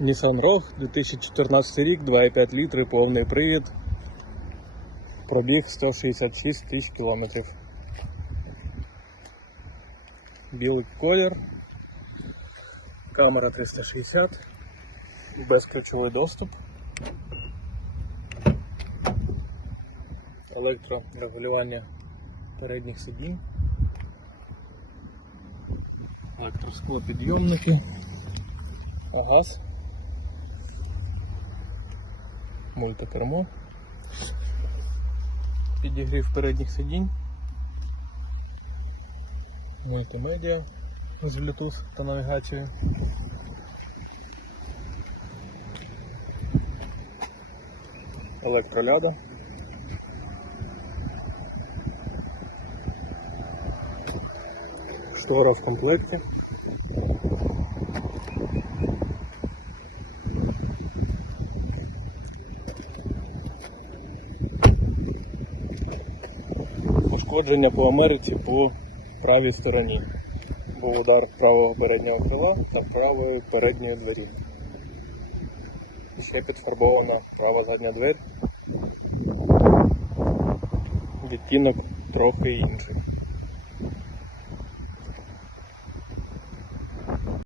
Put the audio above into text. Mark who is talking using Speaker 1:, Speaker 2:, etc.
Speaker 1: Nissan Rogue 2014 рік, 2,5 літри, повний привід. Пробіг 166 тисяч кілометрів. Білий колір. Камера 360. Безключовий доступ. Електрорегулювання передніх сидінь. Електросклопідйомники. Газ. Мультикермо. Підігрів передніх сидінь. Мультимедіа з Bluetooth та навігацією. Електроляда. Штора в комплекті. Пошкодження по Америці по правій стороні. Був удар правого переднього крила та правої передньої двері. Ще підфарбована права задня двері. Відтінок трохи інший.